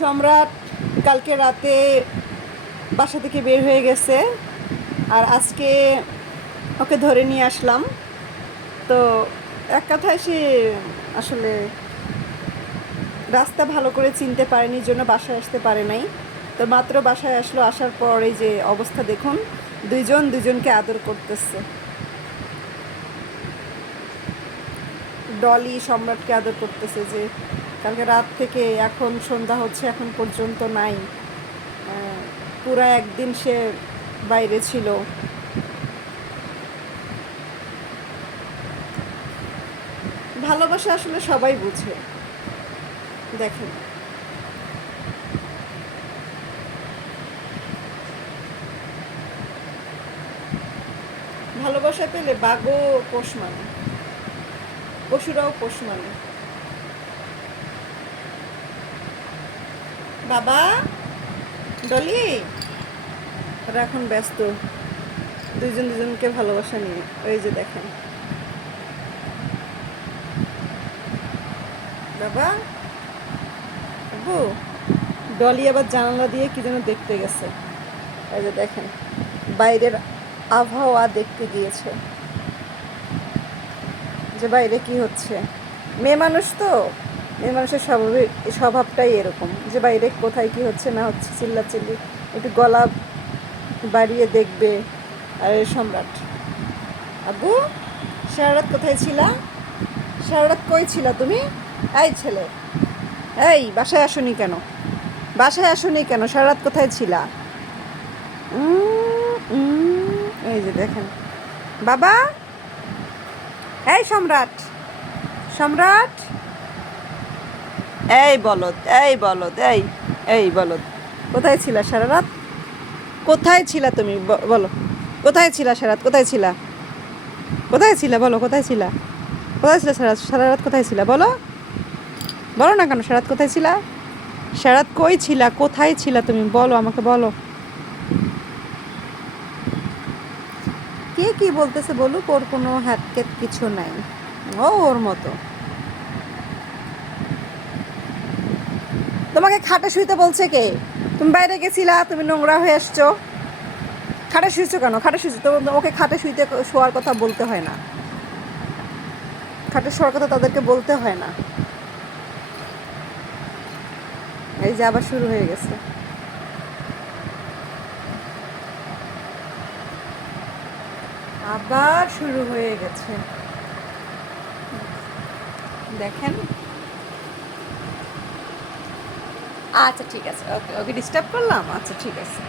সম্রাট কালকে রাতে বাসা থেকে বের হয়ে গেছে, আর আজকে ওকে ধরে নিয়ে আসলাম। তো এক কথায় সে আসলে রাস্তা ভালো করে চিনতে পারেনি, জন্য বাসায় আসতে পারে নাই। তো মাত্র বাসায় আসলো, আসার পর এই যে অবস্থা দেখুন, দুইজন দুইজনকে আদর করতেছে। ডলি সম্রাটকে আদর করতেছে যে কালকে রাত থেকে এখন সন্ধ্যা হচ্ছে এখন পর্যন্ত নাই। পুরা একদিন সে বাইরে ছিল। ভালোবাসা আসলে সবাই বুঝে, দেখেন। ভালোবাসা পেলে বাঘও পোষ মানে, পশুরাও পোষ মানে। বাবা, ডলি, ওরা এখন ব্যস্ত দুইজন দুজনকে ভালোবাসা নিয়ে। ওই যে দেখেন, বাবা, আব্বু। ডলি আবার জানালা দিয়ে কি যেন দেখতে গেছে। এই যে দেখেন, বাইরের আবহাওয়া দেখতে গিয়েছে যে বাইরে কি হচ্ছে। মেয়ে মানুষ তো, মেয়ে মানুষের স্বভাবটাই এরকম যে বাইরে কোথায় কি হচ্ছে না হচ্ছে চিল্লাচিল্লি, একটু গলা বাড়িয়ে দেখবে। আর এই সম্রাট, আব্বু, সারা রাত কোথায় ছিলা? সারা রাত কই ছিলা তুমি? এই ছেলে, এই বাসায় আসোনি কেন? বাসায় আসোনি কেন? সারা রাত কোথায় ছিলা? এই যে দেখেন, বাবা, এই সম্রাট, সম্রাট, এই বলদ, এই বলদ, এই বলদ, কোথায় ছিলা সারা রাত? কোথায় ছিলা তুমি? বলো, কোথায় ছিলা সারা রাত? কোথায় ছিলা? কোথায় ছিলা বলো? কোথায় ছিলা? কোথায় ছিলা সারা সারা রাত? কোথায় ছিলা বলো? বলো না কেন? সারা রাত কোথায় ছিলা? সারা রাত কই ছিলা? কোথায় ছিলা তুমি? বলো, আমাকে বলো। কে কি বলতেছে বলুক, ওর কোনো হাতকেত কিছু নাই, ও ওর মতো। তোমাকে খাটে শুইতে বলছে কে? তুমি বাইরে গেছিলা, তুমি নোংরা হয়ে আসছো, খাটে শুয়েছো কেন? খাটে শুয়েছো তো, ওকে খাটে শুইতে শোয়ার কথা বলতে হয় না, খাটে শোয়ার কথা তাদেরকে বলতে হয় না। এই যে আবার শুরু হয়ে গেছে, আবার শুরু হয়ে গেছে, দেখেন। আচ্ছা ঠিক আছে, ওকে ওকে ডিস্টার্ব করলাম, আচ্ছা ঠিক আছে।